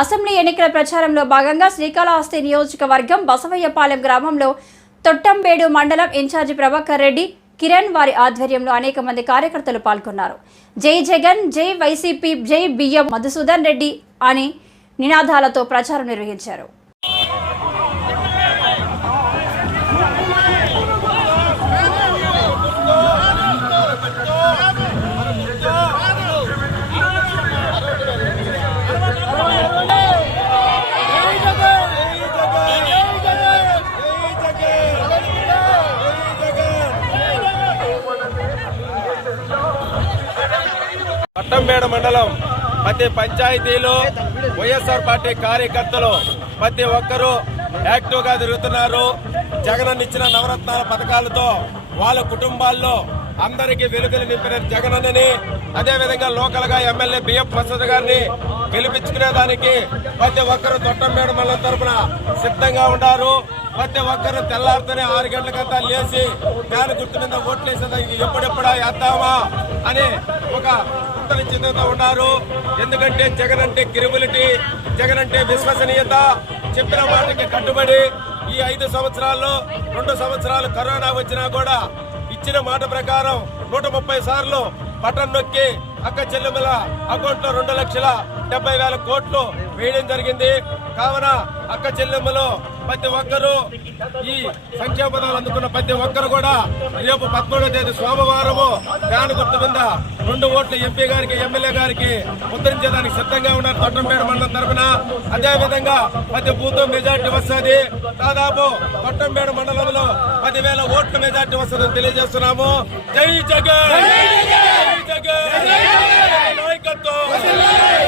Assembly ఎన్నికల ప్రచారంలో భాగంగా శ్రీకాళహస్తి నియోజకవర్గం బసవయ్యపాలెం గ్రామంలో తొట్టంబేడు మండలం ఇన్ఛార్జి ప్రభాకర్ రెడ్డి, కిరణ్ వారి ఆధ్వర్యంలో అనేక మంది కార్యకర్తలు పాల్గొన్నారు. జై జగన్, జై వైసీపీ, జై బియ్యం మధుసూదన్ రెడ్డి అని నినాదాలతో ప్రచారం నిర్వహించారు. తొట్టంబేడు మండలం ప్రతి పంచాయతీలో వైఎస్ఆర్ పార్టీ కార్యకర్తలు ప్రతి ఒక్కరూ యాక్టివ్ గా తిరుగుతున్నారు. జగన్ ఇచ్చిన నవరత్నాల పథకాలతో వాళ్ళ కుటుంబాల్లో అందరికీ వెలుగులు నింపిన జగనన్నని, అదేవిధంగా లోకల్ గా ఎమ్మెల్యే బియ్యం ప్రసాద్ గారిని గెలిపించుకునేదానికి ప్రతి ఒక్కరు తొట్టంబేడు మండలం తరఫున సిద్ధంగా ఉన్నారు. ప్రతి ఒక్కరు తెల్లారితోనే 6 గంటలకంతా లేచి ఫ్యాన్ గుర్తు మీద ఓట్లేసేదానికి ఎప్పుడెప్పుడా వేద్దామా అని ఒక చిన్నతో ఉన్నారు. ఎందుకంటే జగన్ అంటే క్రెడిబిలిటీ, జగన్ అంటే విశ్వసనీయత, చెప్పిన మాటకి కట్టుబడి ఈ 5 సంవత్సరాల్లో 2 సంవత్సరాలు కరోనా వచ్చినా కూడా ఇచ్చిన మాట ప్రకారం 130 సార్లు బటన్ నొక్కి అక్క చెల్లెమ్మల అకౌంట్ లో 2,70,000 కోట్లు వేయడం జరిగింది. కావున అక్క చెల్లెమ్మలు ప్రతి ఒక్కరూ ఈ సంక్షేమ పదాలు అందుకున్న ప్రతి ఒక్కరు కూడా రేపు 13వ తేదీ సోమవారము ఫ్యాన్ గుర్తు మీద 2 ఓట్లు ఎంపీ గారికి, ఎమ్మెల్యే గారికి ముద్రించేదానికి సిద్ధంగా ఉన్నారు తొట్టంబేడు మండలం తరఫున. అదేవిధంగా ప్రతి బూత్ మెజార్టీ వస్తుంది. దాదాపు తొట్టంబేడు మండలంలో 10,000 ఓట్ల మెజార్టీ వస్తుందని తెలియజేస్తున్నాము. జై జగన్, జై జగన్.